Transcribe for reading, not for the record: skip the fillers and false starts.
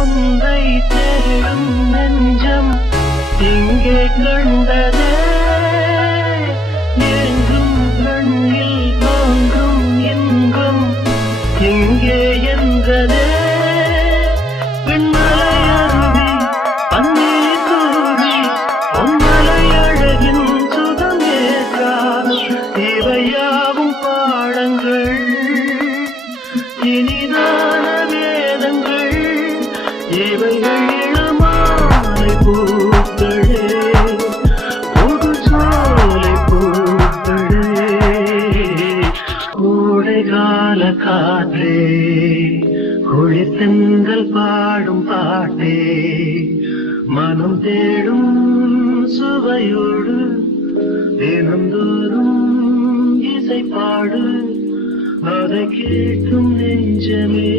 ஒன்றை தேடும் நெஞ்சம் இங்கே கண்டதே என்றும் கண்ணில் தோன்றும் இன்பம் இங்கே என்றதே பெண்மலையருவி பன்னீர் தூவி பொன்மலை அழகின் சுகம் ஏற்றால் தேவையாகும் பாடங்கள் இனிதான வேதங்கள் இவைகள் இளமாலை பூக்களே புது சோலை பூக்களே கோடைகால காற்றே குளிர்தென்றல் பாடும் பாட்டே மனம் தேடும் சுவையோடு தினந்தோறும் இசை பாடு அதை கேட்கும் நெஞ்சமே